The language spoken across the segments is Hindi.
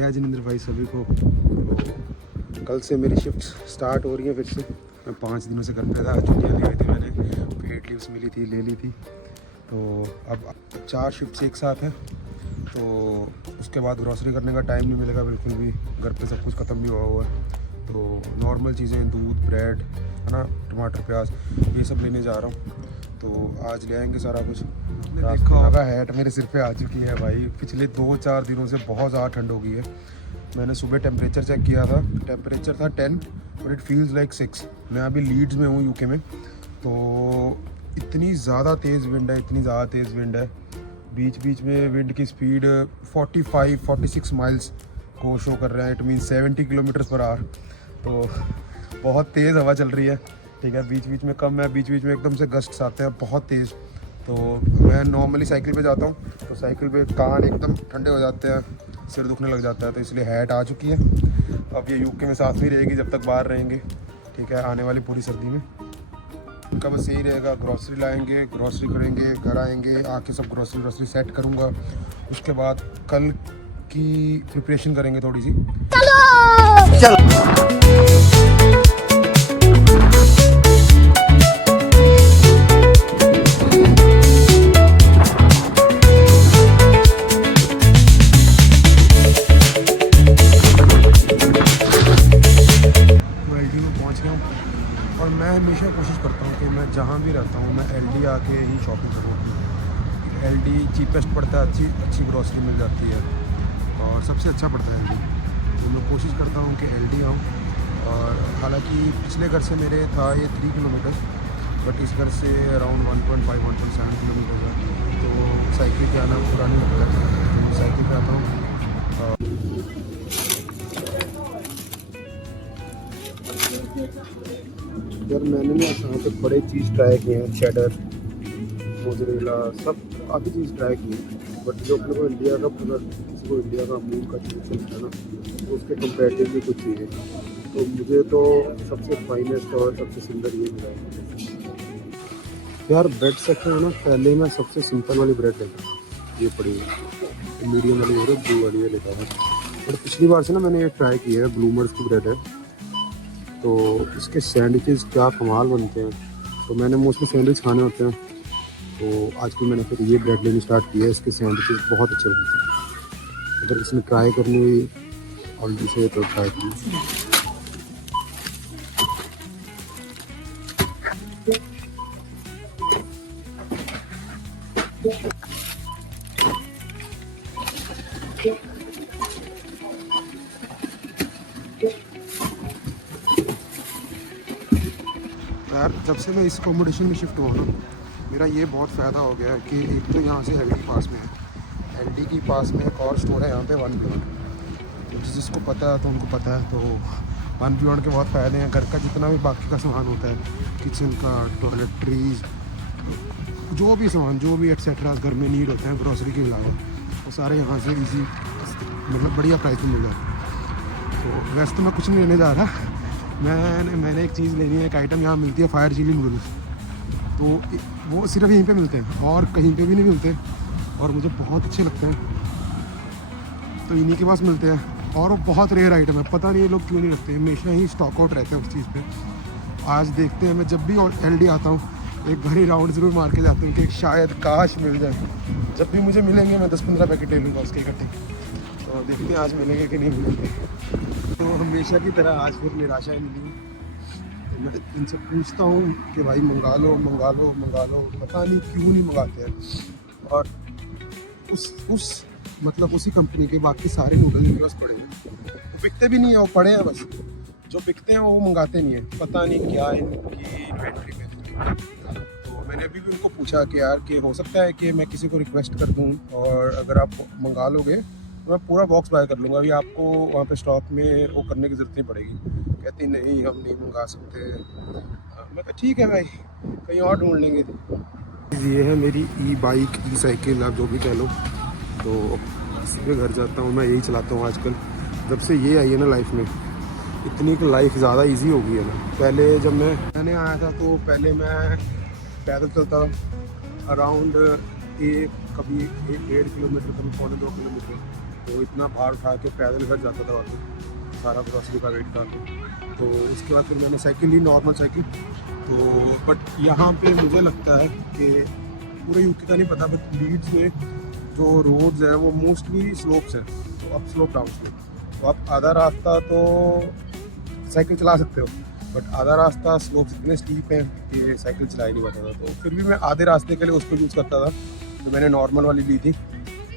जय जिनेंद्र भाई सभी को। तो कल से मेरी शिफ्ट स्टार्ट हो रही है फिर से। मैं 5 दिनों से घर पे था, छुट्टियाँ ली हुई थी मैंने, पेड लीव्स मिली थी, ले ली थी। तो अब 4 शिफ्ट्स एक साथ हैं, तो उसके बाद ग्रॉसरी करने का टाइम नहीं मिलेगा बिल्कुल भी। घर पे सब कुछ ख़त्म भी हुआ है, तो नॉर्मल चीज़ें, दूध, ब्रेड है ना, टमाटर, प्याज, ये सब लेने जा रहा हूँ। तो आज ले आएंगे सारा कुछ। देखा होगा हैट मेरे सिर पे आ चुकी है भाई। पिछले 2-4 दिनों से बहुत ज़्यादा ठंड हो गई है। मैंने सुबह टेम्परेचर चेक किया था, टेम्परेचर था 10 बट इट फील्स लाइक 6। मैं अभी लीड्स में हूँ, यूके में। तो इतनी ज़्यादा तेज़ विंड है, इतनी ज़्यादा तेज़ विंड है। बीच बीच में विंड की स्पीड 45-46 माइल्स को शो कर रहे हैं। It mean 70 kilometre per hour. तो बहुत तेज़ हवा चल रही है, ठीक है। बीच बीच में कम है, बीच बीच में एकदम से गस्ट्स आते हैं बहुत तेज़। तो मैं नॉर्मली साइकिल पे जाता हूँ, तो साइकिल पे कान एकदम ठंडे हो जाते हैं, सिर दुखने लग जाता है। तो इसलिए हैट आ चुकी है। अब ये यूके में साथ नहीं रहेगी जब तक बाहर रहेंगे, ठीक है, आने वाली पूरी सर्दी में। उनका बस यही रहेगा, ग्रॉसरी लाएंगे, ग्रॉसरी करेंगे, घर आएंगे, आके सब ग्रॉसरी सेट करूँगा। उसके बाद कल की प्रिपरेशन करेंगे थोड़ी सी। चलो और मैं हमेशा कोशिश करता हूँ कि मैं जहाँ भी रहता हूँ मैं एलडी आके ही शॉपिंग करूँ। एलडी चीपेस्ट पड़ता है, अच्छी ग्रॉसरी मिल जाती है और सबसे अच्छा पड़ता है एलडी। तो मैं कोशिश करता हूँ कि एलडी आऊँ। और हालांकि पिछले घर से मेरे था ये 3 किलोमीटर, बट इस घर से अराउंड 1.5-1.7 किलोमीटर है। तो साइकिल पे आना पूरा नहीं लगता है, तो मैं साइकिल पे आता हूँ। यार मैंने ना यहाँ पे बड़े चीज़ ट्राई किए हैं, चेडर, मोज़रेला, सब काफ़ी चीज़ ट्राई की है। बट जो अपने को इंडिया का पूरा, किसी को इंडिया का अमूल का चीज़ चलता है ना, तो उसके कंपेरेटिवली कुछ चाहिए। तो मुझे तो सबसे फाइनेस्ट और सबसे सुंदर ये मिला है यार। ब्रेड सेक्शन है ना, पहले मैं सबसे सिंपल वाली ब्रेड लेता हूँ, ये पड़ी है मीडियम वाली है, ब्लू वाली है लेता हूँ। और पिछली बार से ना मैंने ये ट्राई किया है, ब्लूमर्स की ब्रेड है। तो इसके सैंडविचेस क्या कमाल बनते हैं। तो मैंने मोस्टली सैंडविच खाने होते हैं, तो आजकल मैंने फिर ये ब्रेड लेनी स्टार्ट किया है। इसके सैंडविचेस बहुत अच्छे बनते हैं। अगर इसने ट्राई करनी हुई ऑलरेडी से तो ट्राई करिए। यार जब से मैं इस अकोमोडेशन में शिफ्ट हुआ ना, मेरा ये बहुत फ़ायदा हो गया है कि एक तो यहाँ से एलडी पास में है, एलडी की पास में एक और स्टोर है यहाँ पे, वन बियॉन्ड। तो जिसको पता है तो उनको पता है। तो वन बियॉन्ड के बहुत फ़ायदे हैं। घर का जितना भी बाकी का सामान होता है, किचन का, टॉयलेटरीज, जो भी सामान, जो भी एक्सेट्रा घर में नीड होते हैं ग्रॉसरी के अलावा, वो सारे यहाँ से ईजी, मतलब बढ़िया प्राइस में मिल जाते हैं। तो वैसे तो मैं कुछ नहीं लेने जा रहा, मैंने एक चीज़ लेनी है, एक आइटम यहाँ मिलती है, फायर चिली नूडल्स। तो वो सिर्फ यहीं पे मिलते हैं और कहीं पे भी नहीं मिलते, और मुझे बहुत अच्छे लगते हैं, तो इन्हीं के पास मिलते हैं। और वो बहुत रेयर आइटम है, पता नहीं ये लोग क्यों नहीं रखते, हमेशा ही स्टॉक आउट रहता है उस चीज़ पे। आज देखते हैं, मैं जब भी एलडी आता हूँ एक भरी राउंड ज़रूर मार के जाता हूँ कि शायद काश मिल जाए। जब भी मुझे मिलेंगे मैं 10-15 पैकेट ले लूँगा उसके इकट्ठे। तो देखते हैं आज मिलेंगे कि नहीं मिलेंगे। तो हमेशा की तरह आज फिर निराशा ही मिली। मैं इनसे पूछता हूँ कि भाई मंगा लो, पता नहीं क्यों नहीं मंगाते हैं। और उसी कंपनी के बाकी सारे नूडल मेरे पास पड़े हैं, वो बिकते भी नहीं है, वो पड़े हैं बस। जो बिकते हैं वो मंगाते नहीं है, पता नहीं क्या इनकी इन्वेंट्री में। तो मैंने अभी भी उनको पूछा कि यार कि हो सकता है कि मैं किसी को रिक्वेस्ट कर दूँ, और अगर आप मंगा लोगे तो मैं पूरा बॉक्स बाय कर लूँगा, अभी आपको वहाँ पे स्टॉक में वो करने की ज़रूरत नहीं पड़ेगी। कहती नहीं, हम नहीं मंगा सकते। मैं कहा ठीक है भाई, कहीं और ढूंढ लेंगे। ये है मेरी ई बाइक, ई साइकिल, आप जो भी कह लो। तो इसी पे घर जाता हूँ, मैं यही चलाता हूँ आजकल। जब से ये आई है ना लाइफ में, इतनी कि लाइफ ज़्यादा इजी हो गई है ना। पहले जब मैंने आया था तो पहले मैं पैदल चलता था अराउंड कभी 1-1.5 किलोमीटर, कभी 1.25 किलोमीटर। तो इतना भार उठा के पैदल घर जाता था वापस, सारा ग्रॉसरी का वेट करके। तो उसके बाद फिर मैंने साइकिल ली, नॉर्मल साइकिल। तो बट यहाँ पे मुझे लगता है कि पूरे यूके का नहीं पता, बट लीड्स में जो रोड्स हैं वो मोस्टली स्लोप्स हैं, तो अप स्लोप डाउन स्लोप। तो आप आधा रास्ता तो साइकिल चला सकते हो, बट आधा रास्ता स्लोप्स इतने स्टीप हैं कि साइकिल चला ही नहीं पाता था। तो फिर भी मैं आधे रास्ते के लिए उसको यूज़ करता था, तो मैंने नॉर्मल वाली ली थी।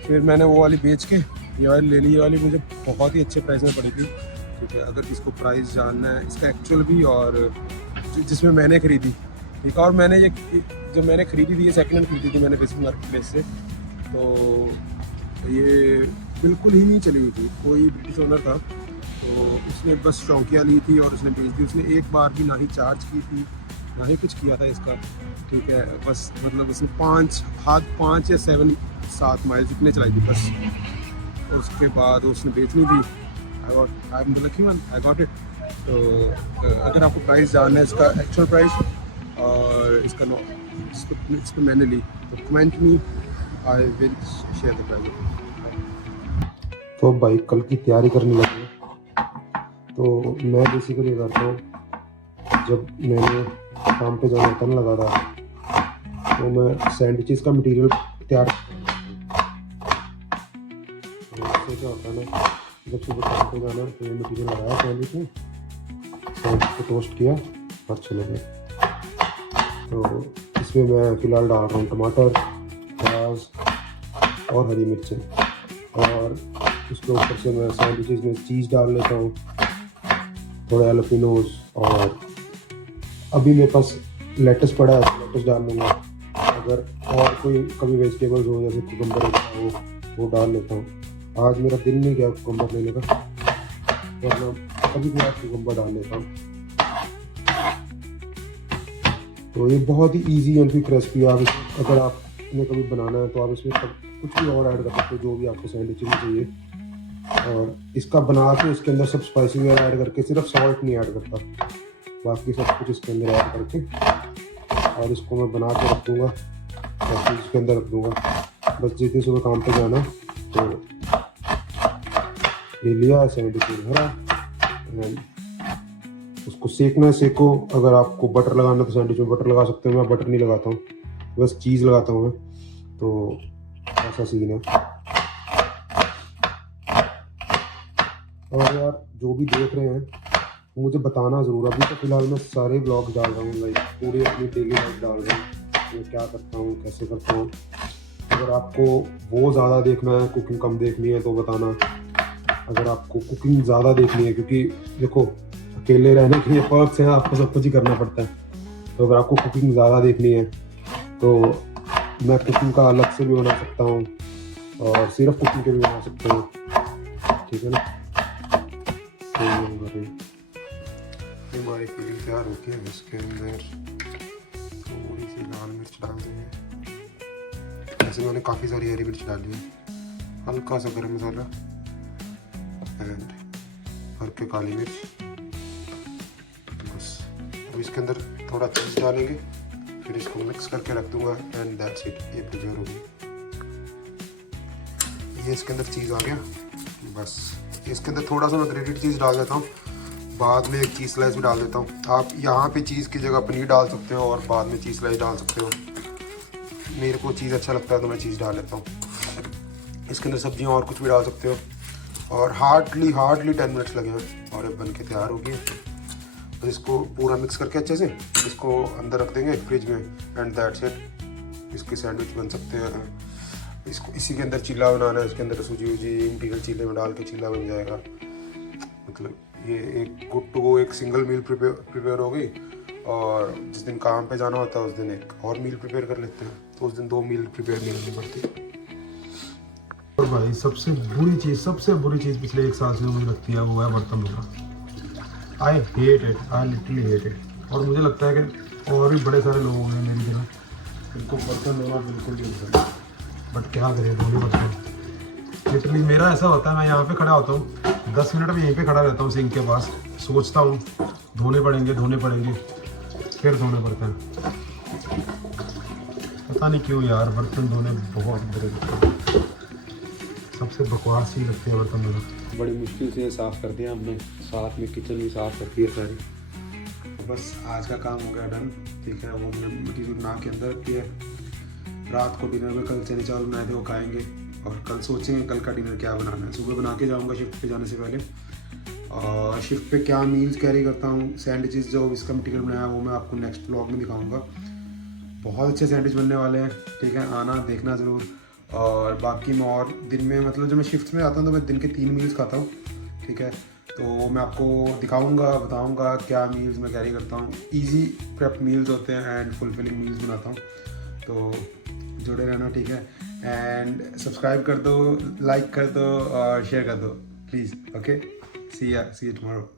फिर मैंने वो वाली बेच के ये वाली ले ली। ये वाली मुझे बहुत ही अच्छे प्राइस में पड़ी थी, ठीक है। अगर किसको प्राइस जानना है इसका एक्चुअल भी, और जिसमें मैंने ख़रीदी, ठीक है। और मैंने ये जब मैंने ख़रीदी थी, ये सेकंड हैंड ख़रीदी थी मैंने फेसबुक मार्केट प्लेस से। तो ये बिल्कुल ही नहीं चली हुई थी, कोई ब्रिटिश ओनर था, तो उसने बस शौकिया ली थी और उसने बेच दी। उसने एक बार भी ना ही चार्ज की थी, ना ही कुछ किया था इसका, ठीक है। बस मतलब उसने 5 या 7 माइल इतने चलाई थी बस। और उसके बाद उसने बेचनी थी। I am the lucky one, I got it. तो अगर आपको प्राइस जानना है, इसका एक्चुअल प्राइस और इस पर मैंने ली, तो comment me, I will share the price. तो बाइक कल की तैयारी करने लगी। तो मैं बेसिकली करता हूँ, जब मैंने काम पे जाना तन लगा था, तो मैं सैंडविचेस का मटेरियल तैयार, तो इससे क्या होता है ना, जब सुबह काम पे जाना तो ये मटेरियल लगाया सैंडविच में, सैंडविच को टोस्ट किया और चले गए। तो इसमें मैं फ़िलहाल डाल रहा हूँ टमाटर, प्याज और हरी मिर्चें, और उसके ऊपर से मैं सैंडविचेस में चीज़ डाल लेता हूँ, थोड़े जैलापेनोस, और अभी मेरे पास लेटस पड़ा है, लेटस डाल लूँगा। अगर और कोई कभी वेजिटेबल्स हो, जैसे कुकुम्बर हो, वो डाल लेता हूँ। आज मेरा दिल नहीं गया कुकुम्बर लेने का, वरना कभी भी आज कुकुम्बर डाल लेता हूँ। तो ये बहुत ही इजी एंड क्विक रेसिपी है। अगर आपने कभी बनाना है तो आप इसमें कुछ भी और ऐड कर सकते हो, जो भी आपको सैंडविच में चाहिए। और इसका बना के इसके अंदर सब स्पाइसी वगैरह ऐड करके, सिर्फ सॉल्ट नहीं ऐड करता, बाकी सब कुछ इसके अंदर ऐड करके, और इसको मैं बना के रख दूँगा और इसके अंदर रख दूँगा। बस जितने सुबह काम पे जाना, तो ये लिया सैंडविच भरा, उसको सेकना है, सेको। अगर आपको बटर लगाना तो सैंडविच में बटर लगा सकते हो, मैं बटर नहीं लगाता हूँ, बस चीज़ लगाता हूँ मैं। तो ऐसा सीन है। और यार जो भी देख रहे हैं मुझे बताना ज़रूर। अभी तो फ़िलहाल मैं सारे ब्लॉग डाल रहा हूँ, लाइक पूरे अपनी डेली लाइफ डाल रहा हूँ, मैं क्या करता हूँ, कैसे करता हूँ। अगर आपको वो ज़्यादा देखना है, कुकिंग कम देखनी है, तो बताना। अगर आपको कुकिंग ज़्यादा देखनी है, क्योंकि देखो अकेले रहने के लिए पर्क्स हैं, आपको सब कुछ ही करना पड़ता है। तो अगर आपको कुकिंग ज़्यादा देखनी है तो मैं कुकिंग का अलग से भी बना सकता हूँ, और सिर्फ कुकिंग के भी बना सकता हूँ, ठीक है ना। तो हमारी फिलिंग तैयार होती है। इसके अंदर थोड़ी सी लाल मिर्च डाल देंगे। ऐसे मैंने काफ़ी सारी हरी मिर्च डाली है, हल्का सा गरम मसाला एंड हल्के काली मिर्च, बस। अब इसके अंदर थोड़ा चीज़ डालेंगे, फिर इसको मिक्स करके रख दूंगा एंड दैट्स इट। ये प्रिपेयर होगी। ये इसके अंदर चीज़ आ गया, बस। इसके अंदर थोड़ा सा मैं ग्रेटेड चीज़ डाल देता हूँ, बाद में एक चीज़ स्लाइस भी डाल देता हूँ। आप यहाँ पे चीज़ की जगह पनीर डाल सकते हो और बाद में चीज़ स्लाइस डाल सकते हो। मेरे को चीज़ अच्छा लगता है तो मैं चीज़ डाल लेता हूँ। इसके अंदर सब्जियाँ और कुछ भी डाल सकते हो। और हार्डली 10 मिनट्स लगे हैं और ये बन के तैयार हो गई। तो इसको पूरा मिक्स करके अच्छे से इसको अंदर रख देंगे फ्रिज में एंड दैट्स इट। इसके सैंडविच बन सकते हैं। इसको इसी के अंदर चीला बनाना है, इसके अंदर सूजी इंटीरियर चीले में डाल के चीला बन जाएगा। मतलब ये एक गुड टू गो, एक सिंगल मील प्रिपेयर हो गई। और जिस दिन काम पे जाना होता है उस दिन एक और मील प्रिपेयर कर लेते हैं, तो उस दिन 2 मील प्रिपेयर नहीं करनी पड़ती। और भाई सबसे बुरी चीज़ पिछले 1 साल से मुझे लगती है वो है बर्तन धोना। I hate it, I literally hate it. और मुझे लगता है कि और भी बड़े सारे लोग होंगे मेरी तरह, इनको बर्तन धोना बिल्कुल नहीं होता। बट क्या करें, धोने बर्तन। लिटरली मेरा ऐसा होता है, मैं यहाँ पे खड़ा होता हूँ 10 मिनट में यहीं पे खड़ा रहता हूँ सिंक के पास, सोचता हूँ धोने पड़ेंगे, फिर धोने पड़ते हैं। पता नहीं क्यों यार, बर्तन धोने बहुत बुरे लगते हैं। सबसे बकवास चीज़ लगती है बर्तन धोना। बड़ी मुश्किल से साफ़ कर दिया हमने, साथ में किचन भी साफ़ कर दी है सारी। तो बस आज का काम हो गया डन, ठीक है। वो हमने मटीरियल बना के अंदर रखी है। रात को डिनर में कल चने चावल बनाए थे, वो खाएंगे और कल सोचेंगे कल का डिनर क्या बनाना है। सुबह बना के जाऊँगा शिफ्ट पे जाने से पहले। और शिफ्ट पे क्या मील्स कैरी करता हूँ, सैंडविचेस जो इसका मटीरियल बनाया वो मैं आपको नेक्स्ट ब्लॉग में दिखाऊँगा। बहुत अच्छे सैंडविच बनने वाले हैं, ठीक है, आना देखना ज़रूर। और बाकी मैं और दिन में मतलब जब मैं शिफ्ट में आता हूँ तो मैं दिन के 3 मील्स खाता हूँ, ठीक है। तो मैं आपको दिखाऊंगा, बताऊंगा क्या मील्स मैं कैरी करता हूँ। इजी प्रेप मील्स होते हैं एंड फुलफिलिंग मील्स बनाता हूँ, तो जुड़े रहना, ठीक है। एंड सब्सक्राइब कर दो, लाइक कर दो और शेयर कर दो please, okay. See you tomorrow.